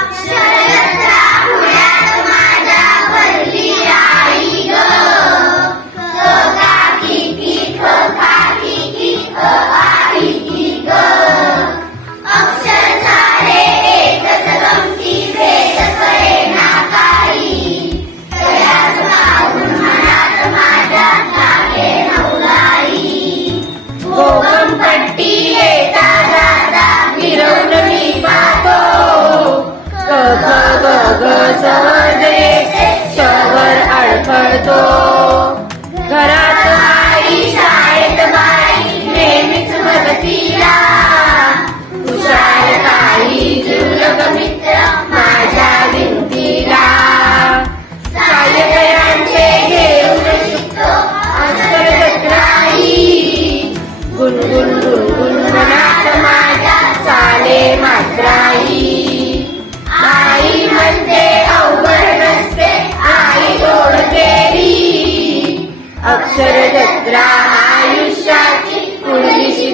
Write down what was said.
अक्षरजत्रा पुण्यात माझ्या भरली आई ग. क का की ख खा की अ आ इ ई ग. अक्षर सारे एकच गमती भेद कळेना काही. तयास पाहून मनात माझ्या झाले नवलाई. गोगमपट्टी येता जाता गिरवून मी पाहतो. क ख ग ग सहज येते शवर अडखळतो. घरात आई शाळेत बाई नेहमीच मदतीला. हुशार काही जिवलग मित्र माझ्या भिंतीला. सायकयांचे घेऊन शिकतो अक्षरजत्राई. गुणगुण गुणगुण मनात माझ्या चाले मात्राई. आई म्हणते अवघड नसते आई गोड केली. अक्षरजत्रा आयुष्याची पुढलीशी